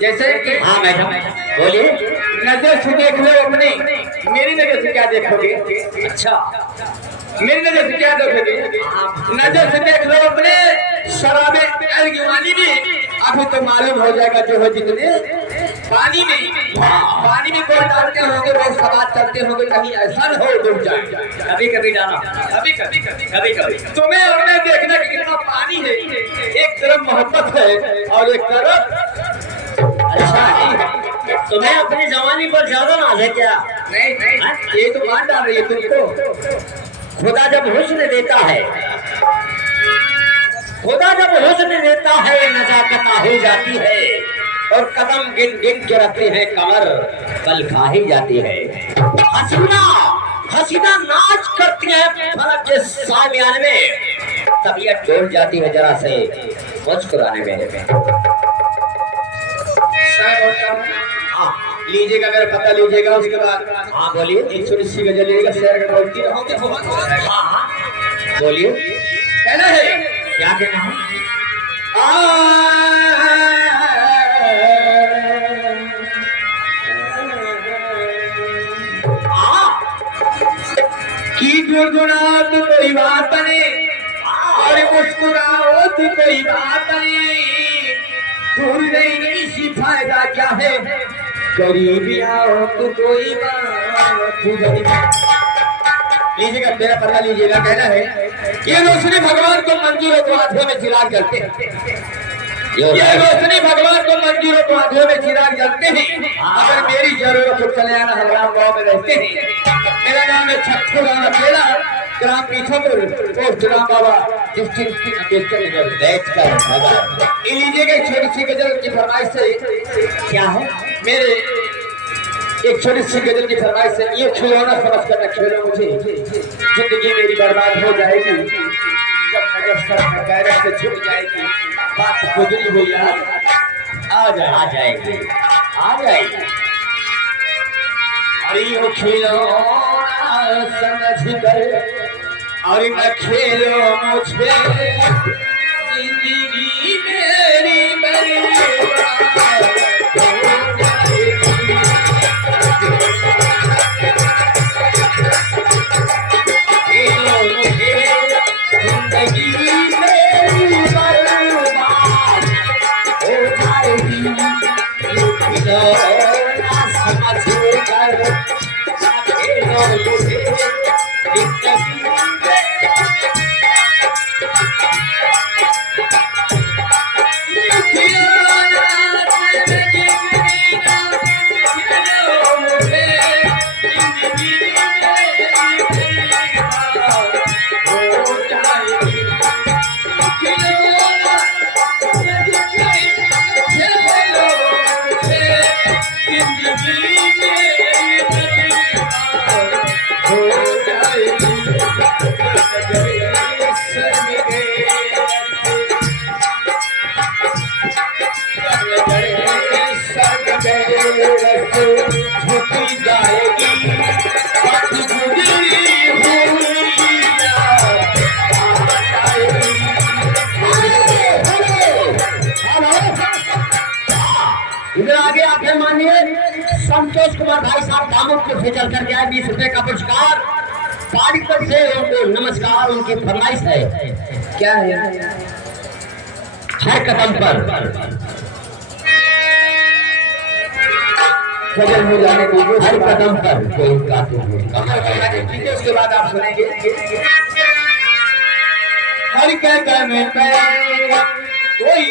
जैसे कि हाँ मैडम बोलिए। नजर से देख लो अपनी, मेरी नजर से क्या देखोगे? अच्छा मेरी नजर से क्या देखोगे? नजर से देख लो अपने शराबे अर्गिवानी में, अभी तो मालूम हो जाएगा जो हो जितने पानी में कोई डालते होंगे, बहुत सवाल चलते होंगे, कहीं ऐसा न हो डूब जाए। कभी कभी डाला, कभी कभी कभी कभी तुम्हें और मैं देखना कि कितना पानी है, एक तरफ मोहब्बत है और एक तरफ अच्छा तुम्हें अपनी जवानी पर ज्यादा नाज है क्या? नहीं, ये तो मान डाल रही है तुमको। खुदा जब हुस्न देता है, खुदा जब हुस्न देता है नजाकत हो जाती है, और कदम गिन गिन के रखते हैं कमर बल खा ही जाती है। हसीना हसीना नाच करती है फलक के सामियाने में, तबीयत डोल जाती है जरा से मुस्कुराने में। हाँ लीजिएगा, मेरा पता लीजिएगा, उसके बाद हाँ बोलिए। एक छोटी सी गजल लीजिएगा, शेर का बोलती रहोगे। हाँ हाँ बोलिए। कहना है क्या कहना है? की गुनगुनाओ तो कोई बात नहीं, और मुस्कुराओ तो कोई बात नहीं, दूर नहीं सी फायदा क्या है, करीबी आओ तो कोई बात नहीं। लीजिएगा, मेरा पता लीजिएगा। कहना है ये रोशनी भगवान को मंजूरों को हाथों में चिराग जलते हैं, ये रोशनी भगवान को मंजूरों को हाथों में चिराग जलते हैं। अगर मेरी जरूरत हो चले आना, हम राम गाँव में रहते हैं। मेरा नाम है छक्कू राम अकेला, ग्राम पीछोपुर, पोस्ट राम बाबा, डिस्ट्रिक्ट अम्बेडकर बैठ कर। ये लीजिएगा एक छोटी सी गजल की फरमाइश से। क्या है? मेरे एक छोटी सी गजल की फरमाइश से, ये खिलौना समझ कर न खेलो मुझे, जिंदगी मेरी बर्बाद हो जाएगी जब नजर सर में गैरत से झुक जाएगी, बात गुजरी हुई आ जाएगी। अरे यो खिलौना समझ कर और न खेलो मुझे, जिंदगी मेरी बर्बाद हो जाएगी। संतोष कुमार भाई साहब दामोदपुर से चल करके आए, 20 रुपए का पुरस्कार। पानीपत से उनको नमस्कार। उनकी फरमाइश है, क्या है? हर कदम पर गजल हो जाने को, हर कदम पर कोई कातिल। उसके बाद आप सुनेंगे हर कदम पर कोई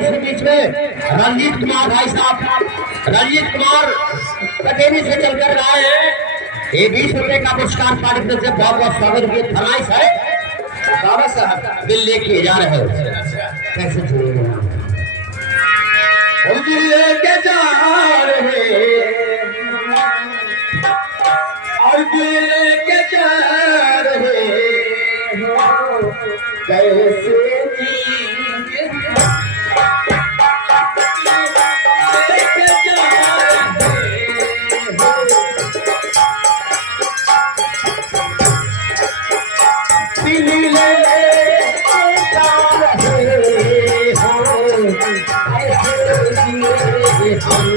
इसी बीच में रंजीत कुमार भाई साहब, रंजीत कुमार कटेरी से चलकर आए हैं। ये 20 रुपए का पुरस्कार पार्टी की तरफ से बहुत बहुत स्वागत की फरमाइश है। बाबा साहब बिल लेके जा रहे हो, कैसे चलेगा? दिल लेके जा रहे और दिल लेके जा रहे हो, कैसे जिएंगे लेके जा रहे हो। दिल लेके जा रहे हो, कैसे जिएंगे हम।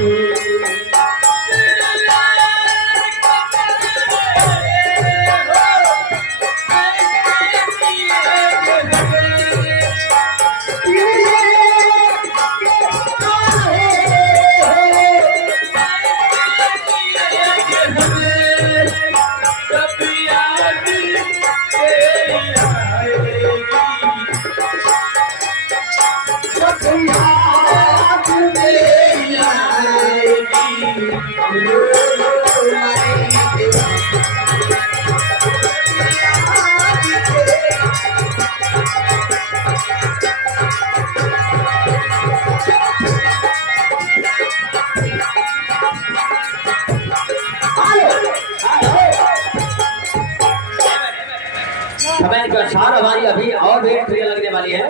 समय के अनुसार हमारी अभी और भी ट्रेन लगने वाली है।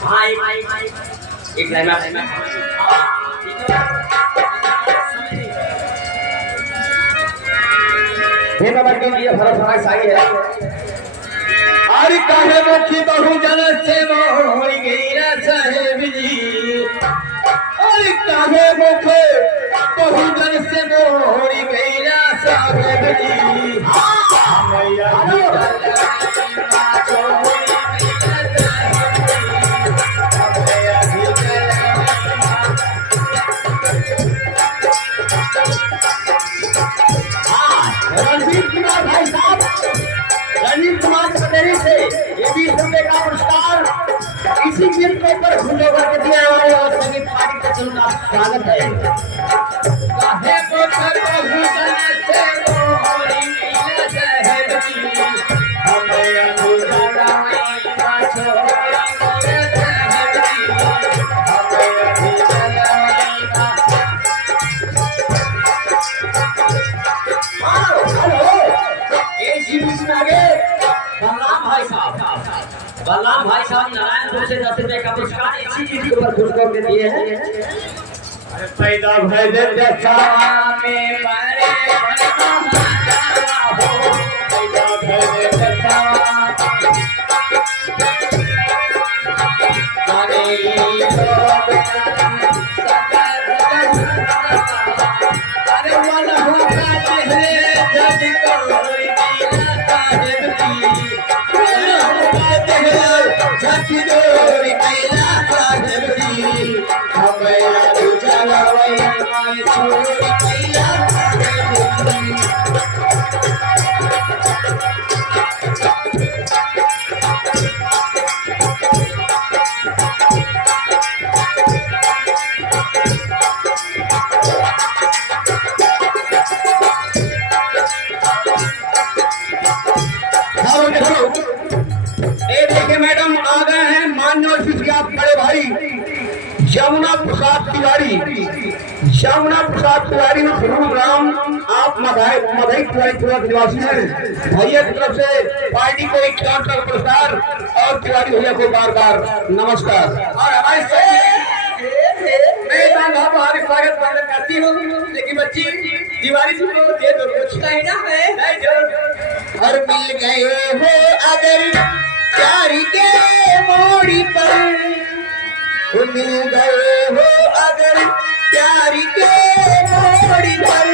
हाँ एक लाइन में हे बाबा के लिए भरोसा साई है। अरे काहे मुखी बहुजन से मोड़ गई ना साहेब जी, अरे काहे मुखे बहुजन से मोड़ गई ना साहेब जी। रंजीत कुमार भाई साहब, रंजीत कुमार कटेरी से ये 20 रुपए का पुरस्कार इसी गिफ्ट के ऊपर खुले करके दिया हमारे और संगीत पार्टी का चलना स्वागत है। काहे मुखे बहुजन से मोड़ गई ना साहेब जी, हमें अधूरा ना छोड़ गई ना साहेब जी, हमें अधूरा ना। बलराम भाई साहब, बलराम भाई साहब नारायणपुर से 10 रुपए का पुरस्कार इसी चीज के ऊपर खुश करके दिए हैं। अरे पैदा भय दे जचा में मारे बना हो, पैदा भय दे जचा मारे अरे वाला होगा चेहरे जब कोई नीला साहेब जी, वाला होगा चेहरे जब कोई नीला साहेब जी, हमें उजाला वही छोड़ नीला साहेब जी। देखिए मैडम आ गए हैं मान्य अतिथि के आप बड़े भाई जमुना प्रसाद तिवारी, जमुना प्रसाद तिवारी ग्राम, आप मधई तिवारी निवासी हैं। भैया की तरफ से पार्टी को 51 का पुरस्कार और तिवारी भैया को बार बार नमस्कार। और हमारे मैं हमारे स्वागत करती हूँ, लेकिन बच्ची तिवारी जी को दे दो कुछ कहना है। और मिल गए हो अगर प्यार के मोड़ी पर, मिल गए हो अगर प्यार के मोड़ी पर,